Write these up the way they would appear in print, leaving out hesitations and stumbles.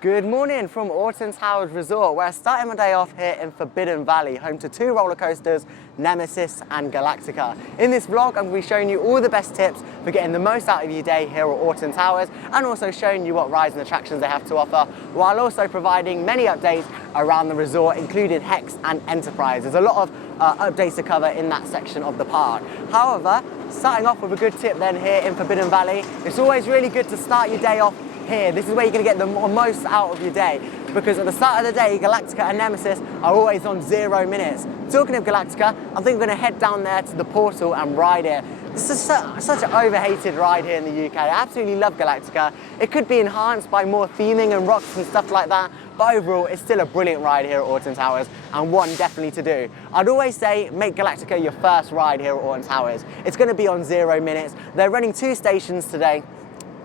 Good morning from Alton Towers Resort, where I started my day off here in Forbidden Valley, home to two roller coasters, Nemesis and Galactica. In this vlog, I'm going to be showing you all the best tips for getting the most out of your day here at Alton Towers, and also showing you what rides and attractions they have to offer, while also providing many updates around the resort, including Hex and Enterprise. There's a lot of updates to cover in that section of the park. However, starting off with a good tip then here in Forbidden Valley, it's always really good to start your day off here. This is where you're going to get the most out of your day, because at the start of the day, Galactica and Nemesis are always on 0 minutes. Talking of Galactica, I think we're going to head down there to the portal and ride it. This is such an overhated ride here in the UK. I absolutely love Galactica. It could be enhanced by more theming and rocks and stuff like that, but overall, it's still a brilliant ride here at Alton Towers, and one definitely to do. I'd always say make Galactica your first ride here at Alton Towers. It's going to be on 0 minutes. They're running 2 stations today,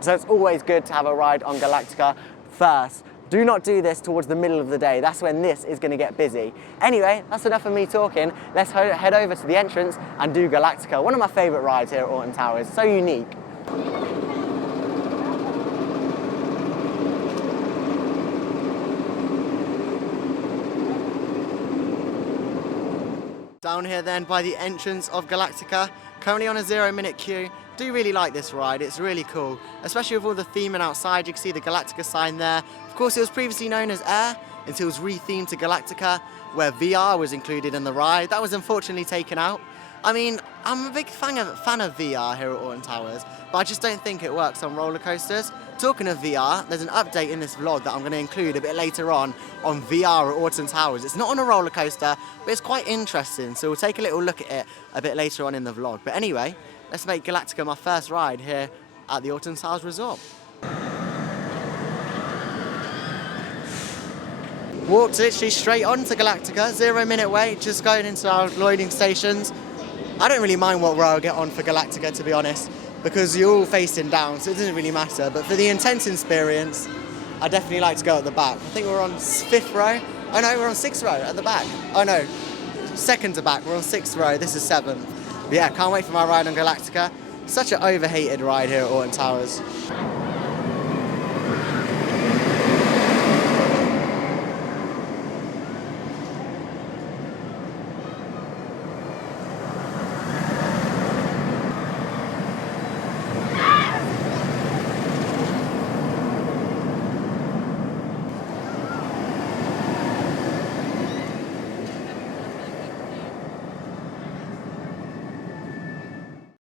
so it's always good to have a ride on Galactica first. Do not do this towards the middle of the day. That's when this is going to get busy. Anyway, that's enough of me talking. Let's head over to the entrance and do Galactica. One of my favourite rides here at Alton Towers. So unique. Down here then by the entrance of Galactica, currently on a 0 minute queue. Do really like this ride, it's really cool, especially with all the theming outside. You can see the Galactica sign there. Of course, it was previously known as Air until it was rethemed to Galactica, where VR was included in the ride. That was unfortunately taken out. I mean, I'm a big fan of VR here at Alton Towers, but I just don't think it works on roller coasters. Talking of VR, there's an update in this vlog that I'm going to include a bit later on VR at Alton Towers. It's not on a roller coaster, but it's quite interesting, so we'll take a little look at it a bit later on in the vlog. But anyway, let's make Galactica my first ride here at the Alton Towers Resort. Walked literally straight on to Galactica, 0 minute wait, just going into our loading stations. I don't really mind what row I get on for Galactica, to be honest, because you're all facing down, so it doesn't really matter. But for the intense experience, I definitely like to go at the back. I think we're on 5th row. Oh no, we're on 6th row at the back. Oh no, 2nd to back, we're on 6th row, this is 7th. But yeah, can't wait for my ride on Galactica. Such an overhated ride here at Alton Towers.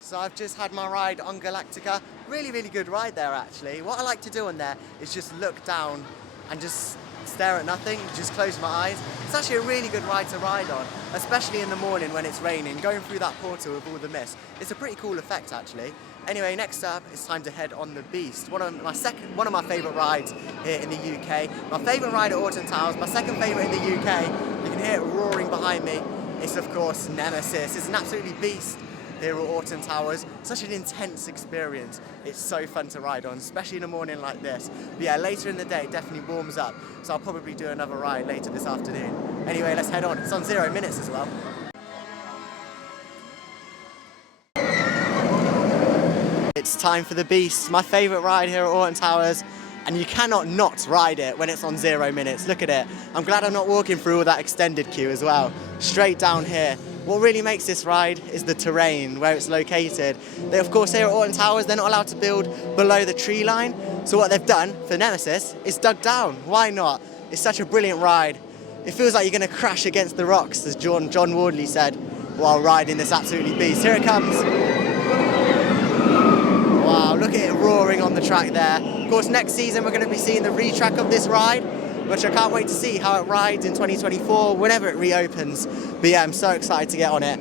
So I've just had my ride on Galactica. Really, really good ride there actually. What I like to do on there is just look down and just stare at nothing, just close my eyes. It's actually a really good ride to ride on, especially in the morning when it's raining, going through that portal with all the mist. It's a pretty cool effect actually. Anyway, next up, it's time to head on the Beast. One of my favourite rides here in the UK. My favourite ride at Alton Towers, my second favourite in the UK. You can hear it roaring behind me. It's of course Nemesis. It's an absolutely beast here at Alton Towers. Such an intense experience. It's so fun to ride on, especially in a morning like this. But yeah, later in the day it definitely warms up, so I'll probably do another ride later this afternoon. Anyway, let's head on. It's on 0 minutes as well. It's time for the Beast, my favourite ride here at Alton Towers, and you cannot not ride it when it's on 0 minutes. Look at it. I'm glad I'm not walking through all that extended queue as well. Straight down here. What really makes this ride is the terrain, where it's located. They, of course, here at Alton Towers, they're not allowed to build below the tree line. So what they've done for Nemesis is dug down. Why not? It's such a brilliant ride. It feels like you're going to crash against the rocks, as John Wardley said, while riding this absolutely beast. Here it comes. Wow, look at it roaring on the track there. Of course, next season we're going to be seeing the retrack of this ride, which I can't wait to see how it rides in 2024, whenever it reopens. But yeah, I'm so excited to get on it.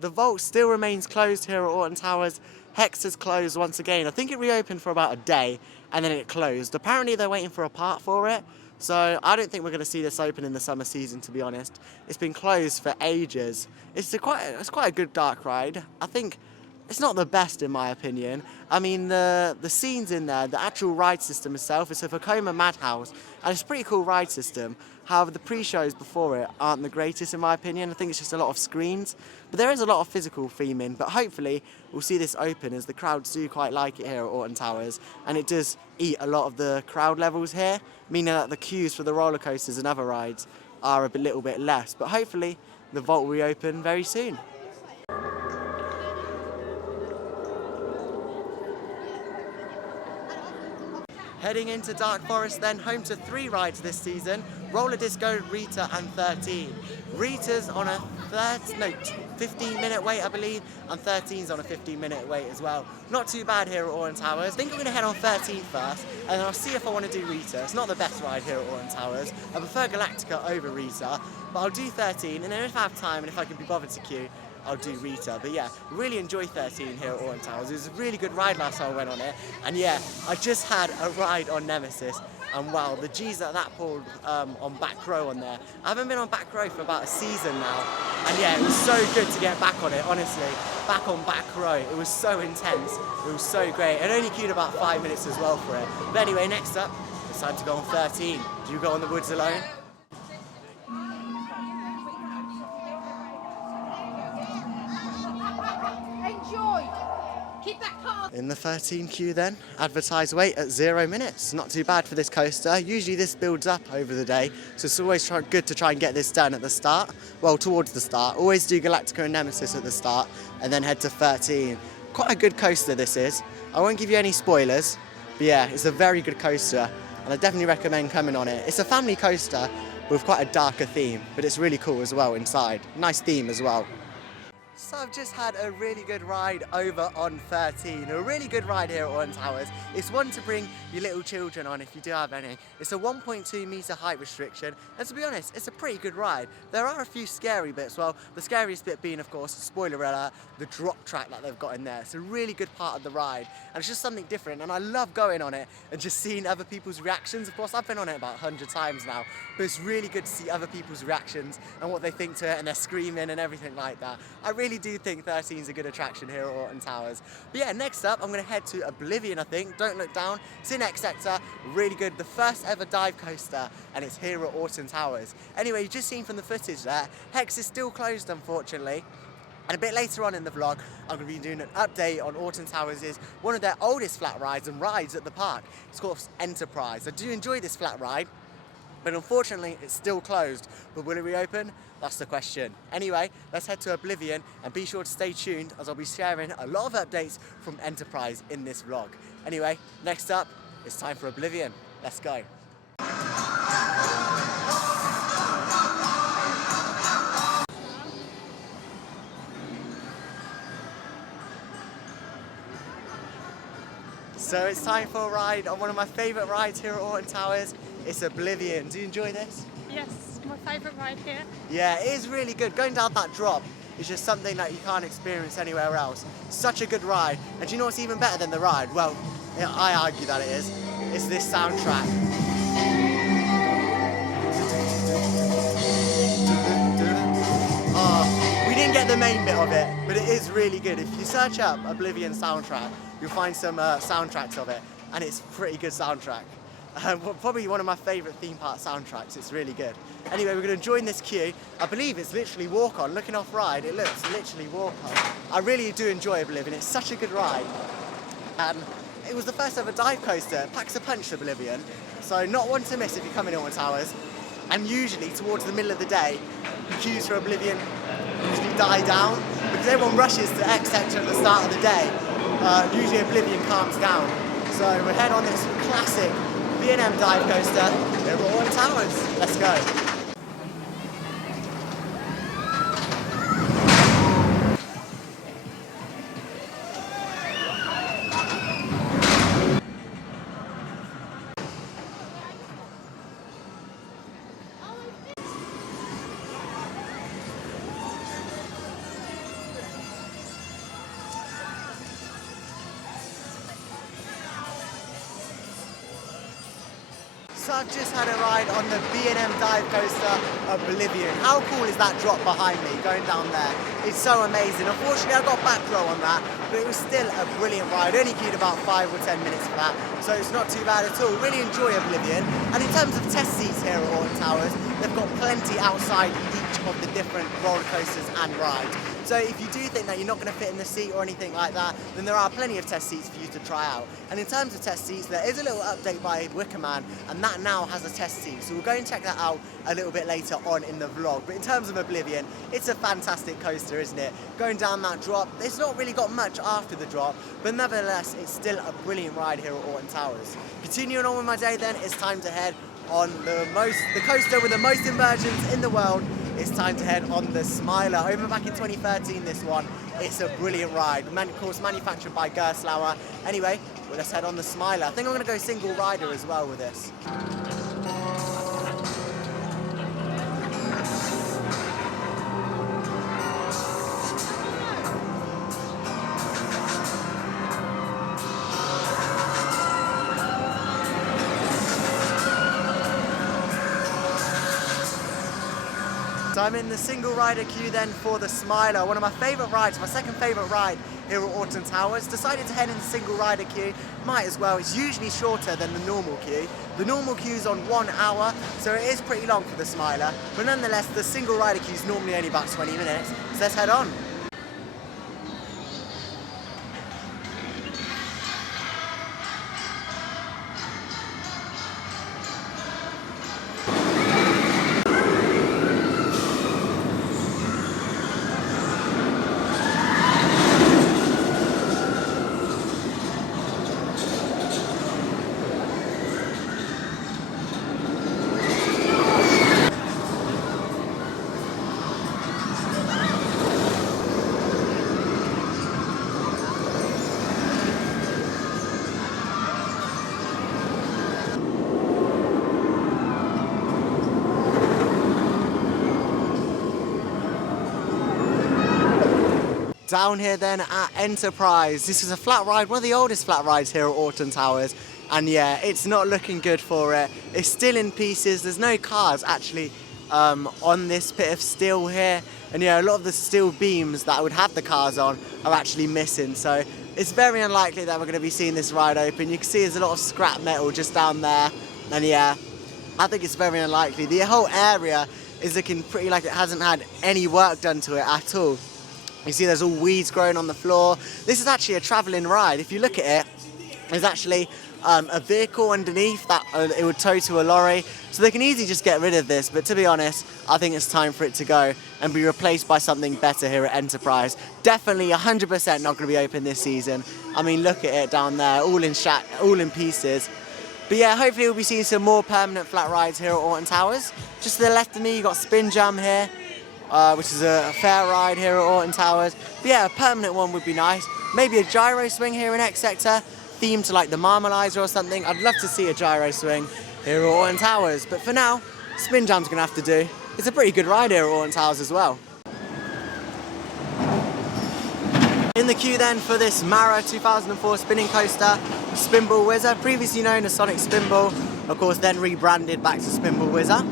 The vault still remains closed here at Alton Towers. Hex has closed once again. I think it reopened for about a day and then it closed. Apparently they're waiting for a part for it. So I don't think we're going to see this open in the summer season, to be honest. It's been closed for ages. It's quite a good dark ride. I think it's not the best in my opinion. I mean, the scenes in there, the actual ride system itself, it's a Vekoma Madhouse, and it's a pretty cool ride system. However, the pre-shows before it aren't the greatest in my opinion. I think it's just a lot of screens. But there is a lot of physical theming, but hopefully we'll see this open as the crowds do quite like it here at Alton Towers, and it does eat a lot of the crowd levels here, meaning that the queues for the roller coasters and other rides are a little bit less. But hopefully the vault will reopen very soon. Heading into Dark Forest then, home to 3 rides this season, Roller Disco, Rita and 13. Rita's on a 15-minute wait I believe, and 13's on a 15-minute wait as well. Not too bad here at Alton Towers. I think I'm going to head on 13 first, and then I'll see if I want to do Rita. It's not the best ride here at Alton Towers. I prefer Galactica over Rita, but I'll do 13, and then if I have time and if I can be bothered to queue, I'll do Rita. But yeah, really enjoy 13 here at Alton Towers. It was a really good ride last time I went on it. And yeah, I just had a ride on Nemesis. And wow, the G's that pulled on back row on there. I haven't been on back row for about a season now. And yeah, it was so good to get back on it, honestly. Back on back row. It was so intense. It was so great. It only queued about 5 minutes as well for it. But anyway, next up, it's time to go on 13. Do you go on the woods alone? In the 13 queue then, advertised wait at 0 minutes. Not too bad for this coaster. Usually this builds up over the day, so it's always good to try and get this done at the start. Well, towards the start. Always do Galactica and Nemesis at the start, and then head to 13. Quite a good coaster this is. I won't give you any spoilers, but yeah, it's a very good coaster, and I definitely recommend coming on it. It's a family coaster with quite a darker theme, but it's really cool as well inside. Nice theme as well. So I've just had a really good ride over on 13, a really good ride here at Alton Towers. It's one to bring your little children on if you do have any. It's a 1.2 metre height restriction, and to be honest, it's a pretty good ride. There are a few scary bits, well, the scariest bit being, of course, spoiler alert, the drop track that they've got in there. It's a really good part of the ride, and it's just something different, and I love going on it and just seeing other people's reactions. Of course, I've been on it about 100 times now, but it's really good to see other people's reactions and what they think to it, and they're screaming and everything like that. I really do think 13 is a good attraction here at Alton Towers. But yeah, next up, I'm going to head to Oblivion, I think. Don't look down. It's in X Sector. Really good. The first ever dive coaster, and it's here at Alton Towers. Anyway, you've just seen from the footage there, Hex is still closed, unfortunately. And a bit later on in the vlog, I'm going to be doing an update on Alton Towers' is one of their oldest flat rides and rides at the park. It's called Enterprise. I do enjoy this flat ride, but unfortunately it's still closed. But will it reopen? That's the question. Anyway, let's head to Oblivion and be sure to stay tuned as I'll be sharing a lot of updates from Enterprise in this vlog. Anyway, next up, it's time for Oblivion. Let's go. So it's time for a ride on one of my favourite rides here at Alton Towers. It's Oblivion. Do you enjoy this? Yes, my favourite ride here. Yeah, it is really good. Going down that drop is just something that you can't experience anywhere else. Such a good ride. And do you know what's even better than the ride? Well, I argue that it is. It's this soundtrack. We didn't get the main bit of it, but it is really good. If you search up Oblivion soundtrack, you'll find some soundtracks of it, and it's a pretty good soundtrack. Probably one of my favourite theme park soundtracks. It's really good. Anyway, we're going to join this queue. I believe it's literally walk on. Looking off ride, it looks literally walk on. I really do enjoy Oblivion. It's such a good ride. It was the first ever dive coaster. It packs a punch, Oblivion. So not one to miss if you come in Alton Towers. And usually towards the middle of the day, the queues for Oblivion usually die down because everyone rushes to X Sector at the start of the day. Usually Oblivion calms down. So we'll head on this classic B&M dive coaster here at Alton Towers. Let's go. So I've just had a ride on the B&M dive coaster Oblivion. How cool is that drop behind me going down there? It's so amazing. Unfortunately I got back row on that, but it was still a brilliant ride. Only queued about 5 or 10 minutes for that, so it's not too bad at all. Really enjoy Oblivion. And in terms of test seats here at Alton Towers, they've got plenty outside each of the different roller coasters and rides. So if you do think that you're not going to fit in the seat or anything like that, then there are plenty of test seats for you to try out. And in terms of test seats, there is a little update by Wicker Man, and that now has a test seat. So we'll go and check that out a little bit later on in the vlog. But in terms of Oblivion, it's a fantastic coaster, isn't it? Going down that drop, it's not really got much after the drop, but nevertheless, it's still a brilliant ride here at Alton Towers. Continuing on with my day then, it's time to head on the coaster with the most inversions in the world. It's time to head on the Smiler. Over back in 2013, this one. It's a brilliant ride. Of course, manufactured by Gerstlauer. Anyway, well, let's head on the Smiler. I think I'm going to go single rider as well with this. So I'm in the single rider queue then for the Smiler, one of my favourite rides, my second favourite ride here at Alton Towers. Decided to head in the single rider queue, might as well. It's usually shorter than the normal queue. The normal queue is on 1 hour, so it is pretty long for the Smiler, but nonetheless the single rider queue is normally only about 20 minutes, so let's head on. Down here then at Enterprise. This is a flat ride, one of the oldest flat rides here at Alton Towers. And yeah, it's not looking good for it. It's still in pieces. There's no cars actually on this bit of steel here. And yeah, a lot of the steel beams that I would have the cars on are actually missing. So it's very unlikely that we're going to be seeing this ride open. You can see there's a lot of scrap metal just down there. And yeah, I think it's very unlikely. The whole area is looking pretty like it hasn't had any work done to it at all. You see there's all weeds growing on the floor. This is actually a travelling ride. If you look at it, there's actually a vehicle underneath that it would tow to a lorry. So they can easily just get rid of this, but to be honest, I think it's time for it to go and be replaced by something better here at Enterprise. Definitely 100% not going to be open this season. I mean, look at it down there, all in pieces. But yeah, hopefully we'll be seeing some more permanent flat rides here at Alton Towers. Just to the left of me, you've got Spin Jam here. Which is a fair ride here at Alton Towers. But yeah, a permanent one would be nice. Maybe a gyro swing here in X Sector, themed to like the Marmalizer or something. I'd love to see a gyro swing here at Alton Towers. But for now, Spin Jam's gonna have to do. It's a pretty good ride here at Alton Towers as well. In the queue then for this Mara 2004 spinning coaster, Spinball Whizzer, previously known as Sonic Spinball, of course then rebranded back to Spinball Whizzer.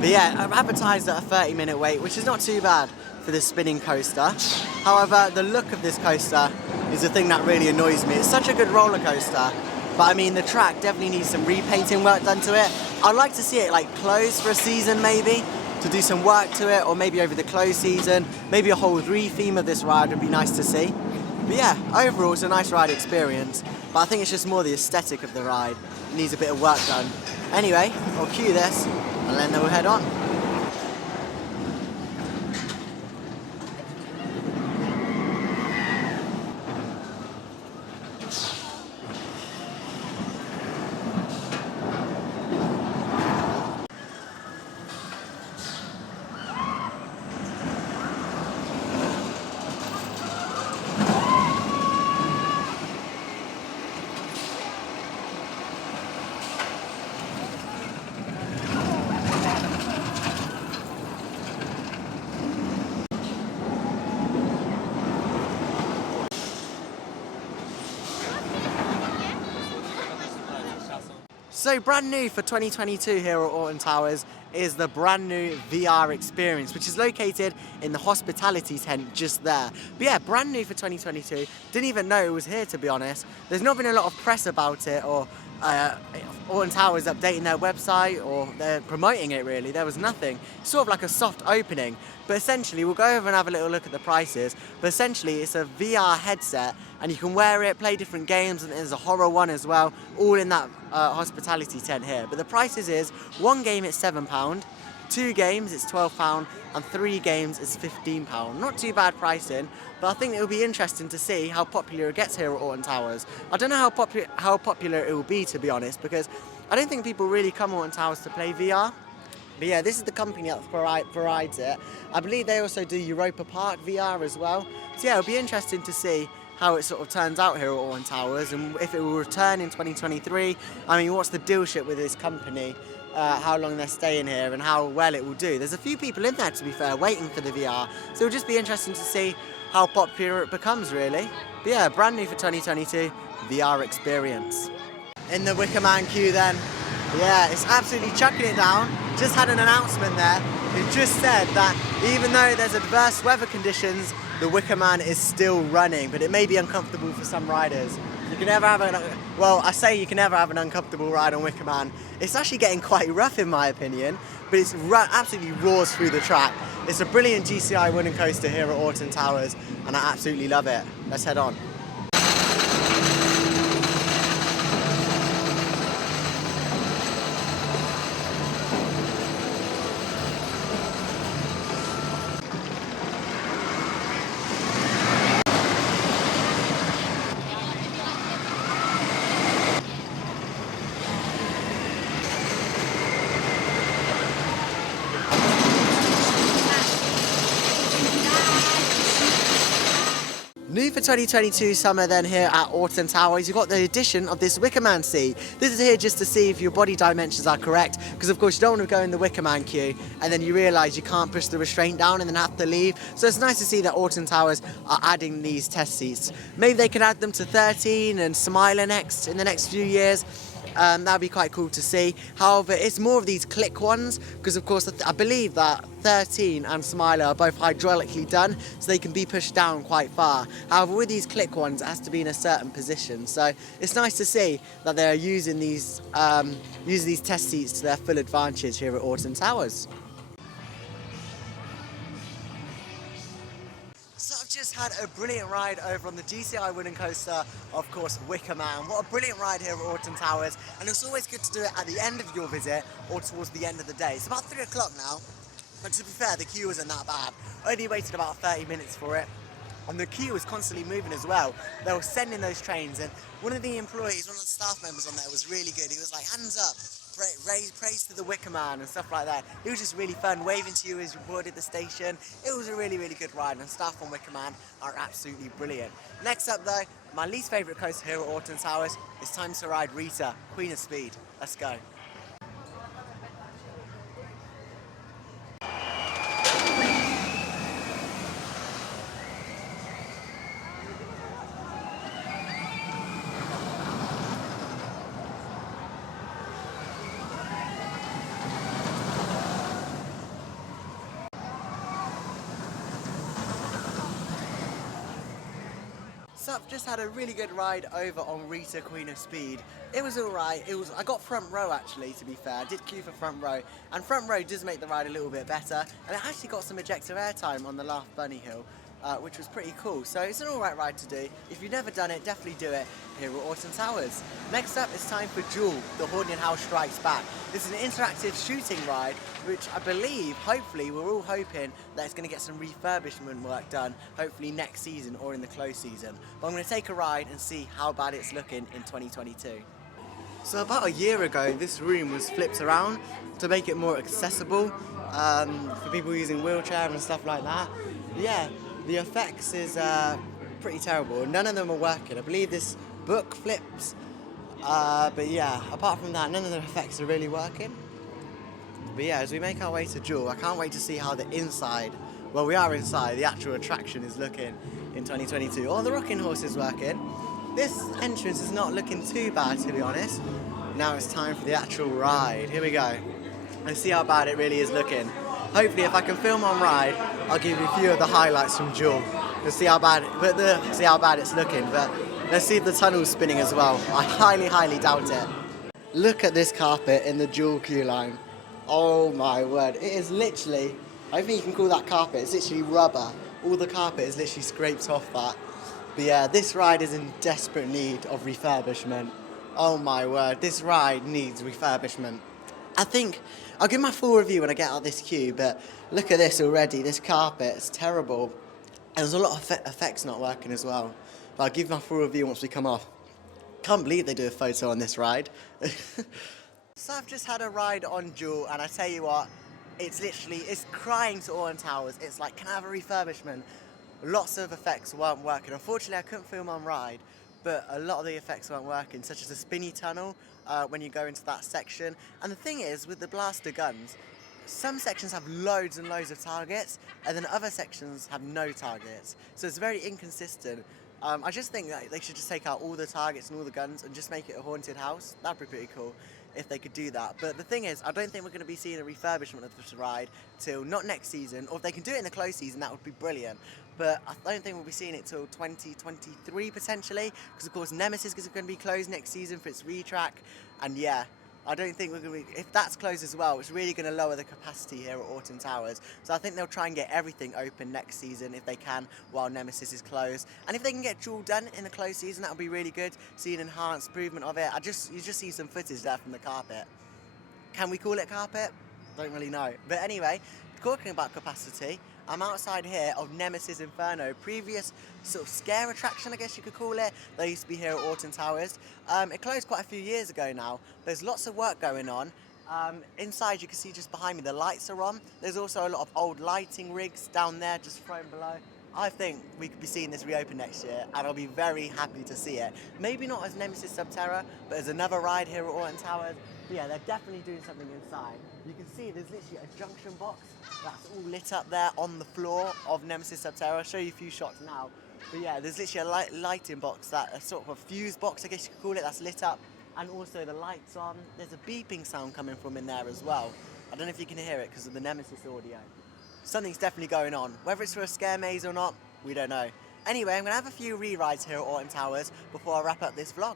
But yeah, I'm advertised at a 30-minute wait, which is not too bad for this spinning coaster. However, the look of this coaster is the thing that really annoys me. It's such a good roller coaster, but I mean, the track definitely needs some repainting work done to it. I'd like to see it like closed for a season maybe, to do some work to it, or maybe over the closed season, maybe a whole re-theme of this ride would be nice to see. But yeah, overall it's a nice ride experience, but I think it's just more the aesthetic of the ride. It needs a bit of work done. Anyway, I'll cue this, and then we'll head on. So brand new for 2022 here at Alton Towers is the brand new VR experience, which is located in the hospitality tent just there. But yeah, brand new for 2022. Didn't even know it was here, to be honest. There's not been a lot of press about it, or Alton Towers updating their website, or they're promoting it really. There was nothing. It's sort of like a soft opening. But essentially, we'll go over and have a little look at the prices. But essentially, it's a VR headset, and you can wear it, play different games, and there's a horror one as well, all in that hospitality tent here. But the prices is, one game it's £7, 2 games it's £12, and 3 games is £15. Not too bad pricing, but I think it'll be interesting to see how popular it gets here at Alton Towers. I don't know how popular it will be, to be honest, because I don't think people really come to Alton Towers to play VR. But yeah, this is the company that provides it. I believe they also do Europa Park VR as well. So yeah, it'll be interesting to see how it sort of turns out here at Alton Towers, and if it will return in 2023. I mean, what's the deal ship with this company? How long they're staying here and how well it will do. There's a few people in there, to be fair, waiting for the VR. So it'll just be interesting to see how popular it becomes, really. But yeah, brand new for 2022, VR experience. In the Wicker Man queue then. Yeah, it's absolutely chucking it down. Just had an announcement there. It just said that even though there's adverse weather conditions, the Wicker Man is still running, but it may be uncomfortable for some riders. You can never have you can never have an uncomfortable ride on Wicker Man. It's actually getting quite rough in my opinion, but it's absolutely roars through the track. It's a brilliant GCI wooden coaster here at Alton Towers, and I absolutely love it. Let's head on. New for 2022 summer then here at Alton Towers, you've got the addition of this Wicker Man seat. This is here just to see if your body dimensions are correct, because of course you don't want to go in the Wicker Man queue and then you realise you can't push the restraint down and then have to leave. So it's nice to see that Alton Towers are adding these test seats. Maybe they can add them to 13 and Smiler next in the next few years. That'd be quite cool to see. However, it's more of these click ones, because of course I believe that 13 and Smiler are both hydraulically done, so they can be pushed down quite far. However, with these click ones, it has to be in a certain position. So it's nice to see that they're using these test seats to their full advantage here at Alton Towers. So I've just had a brilliant ride over on the GCI wooden coaster, of course, Wicker Man. What a brilliant ride here at Alton Towers, and it's always good to do it at the end of your visit or towards the end of the day. It's about 3 o'clock now, but to be fair, the queue isn't that bad. I only waited about 30 minutes for it, and the queue was constantly moving as well. They were sending those trains, and one of the employees, one of the staff members on there was really good. He was like, hands up, praise to the Wicker Man and stuff like that. It was just really fun, waving to you as you boarded the station. It was a really, really good ride, and staff on Wicker Man are absolutely brilliant. Next up though, my least favourite coaster here at Alton Towers, it's time to ride Rita, Queen of Speed. Let's go. So I've just had a really good ride over on Rita, Queen of Speed. It was alright. I got front row actually, to be fair. I did queue for front row, and front row does make the ride a little bit better. And it actually got some ejector airtime on the last bunny hill, which was pretty cool. So it's an alright ride to do. If you've never done it, definitely do it here at Alton Towers. Next up, it's time for Duel, the Haunted House Strikes Back. This is an interactive shooting ride, which I believe, hopefully, we're all hoping that it's going to get some refurbishment work done, hopefully next season or in the close season. But I'm going to take a ride and see how bad it's looking in 2022. So about a year ago, this room was flipped around to make it more accessible for people using wheelchair and stuff like that. Yeah, the effects is pretty terrible. None of them are working. I believe this book flips, but yeah, apart from that, none of the effects are really working. But yeah, as we make our way to Duel, I can't wait to see how the inside, well, we are inside, the actual attraction is looking in 2022. Oh, the rocking horse is working. This entrance is not looking too bad, to be honest. Now it's time for the actual ride. Here we go. Let's see how bad it really is looking. Hopefully, if I can film on ride, I'll give you a few of the highlights from Duel. Let's see how bad, see how bad it's looking. But let's see if the tunnel's spinning as well. I highly, highly doubt it. Look at this carpet in the Duel queue line. Oh my word! It is literally. I don't think you can call that carpet. It's literally rubber. All the carpet is literally scraped off that. But yeah, this ride is in desperate need of refurbishment. Oh my word! This ride needs refurbishment. I think I'll give my full review when I get out of this queue, but look at this already. This carpet is terrible. And there's a lot of effects not working as well. But I'll give my full review once we come off. Can't believe they do a photo on this ride. So I've just had a ride on Duel, and I tell you what, it's crying to Alton Towers. It's like, can I have a refurbishment? Lots of effects weren't working. Unfortunately, I couldn't film on ride, but a lot of the effects weren't working, such as the spinny tunnel when you go into that section. And the thing is, with the blaster guns, some sections have loads and loads of targets, and then other sections have no targets. So it's very inconsistent. I just think that they should just take out all the targets and all the guns and just make it a haunted house. That'd be pretty cool if they could do that. But the thing is, I don't think we're going to be seeing a refurbishment of this ride till not next season, or if they can do it in the closed season, that would be brilliant. But I don't think we'll be seeing it till 2023 potentially, because of course Nemesis is going to be closed next season for its retrack, and yeah, I don't think we're going to be, if that's closed as well, it's really going to lower the capacity here at Alton Towers. So I think they'll try and get everything open next season if they can, while Nemesis is closed. And if they can get Duel done in the closed season, that'll be really good. See an enhanced improvement of it. You just see some footage there from the carpet. Can we call it carpet? Don't really know. But anyway, talking about capacity, I'm outside here of Nemesis Inferno, previous sort of scare attraction, I guess you could call it. They used to be here at Alton Towers. It closed quite a few years ago now. There's lots of work going on. Inside you can see just behind me the lights are on. There's also a lot of old lighting rigs down there just thrown below. I think we could be seeing this reopen next year, and I'll be very happy to see it. Maybe not as Nemesis Sub-Terra, but as another ride here at Alton Towers. But yeah, they're definitely doing something inside. You can see there's literally a junction box that's all lit up there on the floor of Nemesis Sub-Terra. I'll show you a few shots now. But yeah, there's literally a lighting box, a sort of a fuse box, I guess you could call it, that's lit up. And also the lights on. There's a beeping sound coming from in there as well. I don't know if you can hear it because of the Nemesis audio. Something's definitely going on. Whether it's for a scare maze or not, we don't know. Anyway, I'm going to have a few re-rides here at Alton Towers before I wrap up this vlog.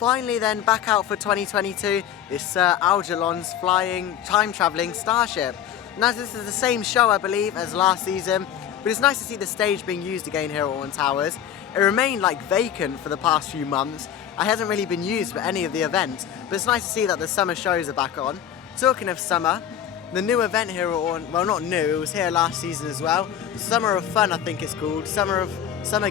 Finally then, back out for 2022, is Sir Algerlon's flying, time-travelling starship. Now this is the same show, I believe, as last season, but it's nice to see the stage being used again here at Alton Towers. It remained like vacant for the past few months. It hasn't really been used for any of the events, but it's nice to see that the summer shows are back on. Talking of summer, the new event here at Alton, well not new, it was here last season as well. Summer of Fun, I think it's called. Summer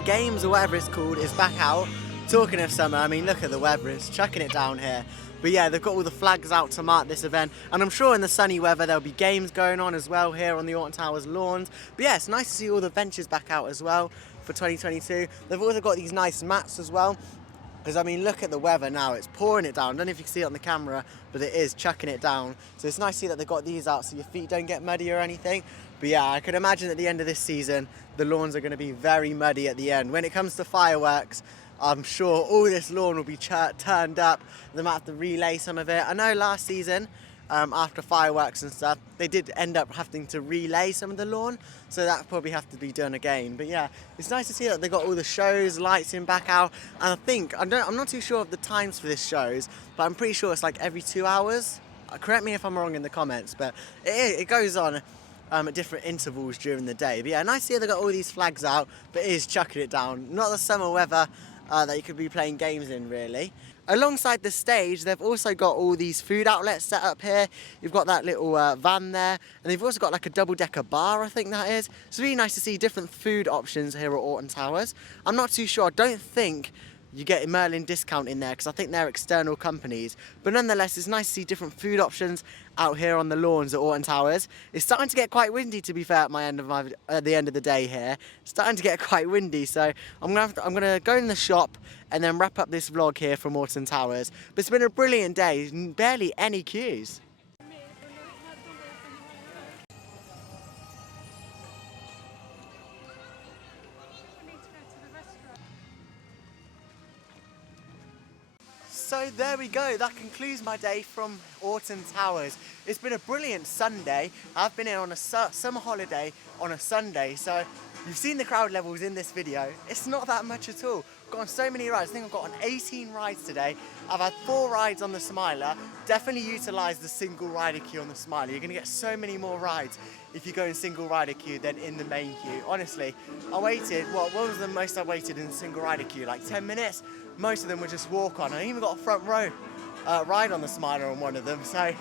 Games or whatever it's called is back out. Talking of summer, I mean, look at the weather, it's chucking it down here. But yeah, they've got all the flags out to mark this event, and I'm sure in the sunny weather there'll be games going on as well here on the Alton Towers lawns. But yeah, it's nice to see all the benches back out as well for 2022. They've also got these nice mats as well, because I mean, look at the weather now, it's pouring it down. I don't know if you can see it on the camera, but it is chucking it down. So it's nice to see that they've got these out so your feet don't get muddy or anything. But yeah, I could imagine at the end of this season, the lawns are going to be very muddy at the end. When it comes to fireworks, I'm sure all this lawn will be turned up. They might have to relay some of it. I know last season, after fireworks and stuff, they did end up having to relay some of the lawn, so that probably have to be done again. But yeah, it's nice to see that they got all the shows, lights in back out, and I think, I'm not too sure of the times for this shows, but I'm pretty sure it's like every 2 hours. Correct me if I'm wrong in the comments, but it goes on at different intervals during the day. But yeah, nice to see they got all these flags out, but it is chucking it down. Not the summer weather that you could be playing games in, really. Alongside the stage, they've also got all these food outlets set up here. You've got that little van there, and they've also got like a double-decker bar, I think that is. It's really nice to see different food options here at Alton Towers. I'm not too sure. I don't think you get a Merlin discount in there because I think they're external companies. But nonetheless, it's nice to see different food options out here on the lawns at Alton Towers. It's starting to get quite windy, to be fair, at the end of the day here. It's starting to get quite windy, so I'm gonna go in the shop and then wrap up this vlog here from Alton Towers. But it's been a brilliant day, barely any queues. So there we go, that concludes my day from Alton Towers. It's been a brilliant Sunday. I've been here on a summer holiday on a Sunday, so you've seen the crowd levels in this video. It's not that much at all. I've gone on so many rides. I think I've got on 18 rides today. I've had 4 rides on the Smiler. Definitely utilise the single rider queue on the Smiler. You're going to get so many more rides if you go in single rider queue than in the main queue. Honestly, I waited, what was the most I waited in the single rider queue? Like 10 minutes? Most of them were just walk on. I even got a front row ride on the Smiler on one of them. So,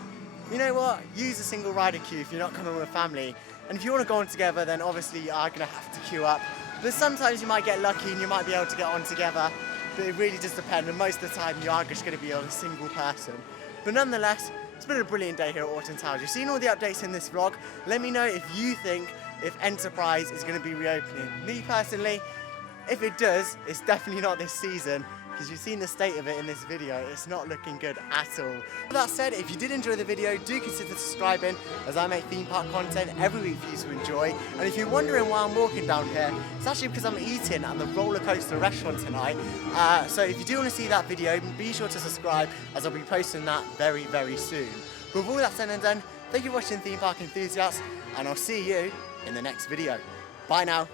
you know what? Use a single rider queue if you're not coming with a family. And if you want to go on together, then obviously you are going to have to queue up. But sometimes you might get lucky and you might be able to get on together. But it really does depend, and most of the time you are just going to be on a single person. But nonetheless, it's been a brilliant day here at Alton Towers. You've seen all the updates in this vlog. Let me know if you think if Enterprise is going to be reopening. Me personally, if it does, it's definitely not this season, because you've seen the state of it in this video. It's not looking good at all. With that said, if you did enjoy the video, do consider subscribing, as I make theme park content every week for you to enjoy. And if you're wondering why I'm walking down here, it's actually because I'm eating at the roller coaster restaurant tonight. So if you do want to see that video, be sure to subscribe, as I'll be posting that very, very soon. But with all that said and done, thank you for watching Theme Park Enthusiast, and I'll see you in the next video. Bye now.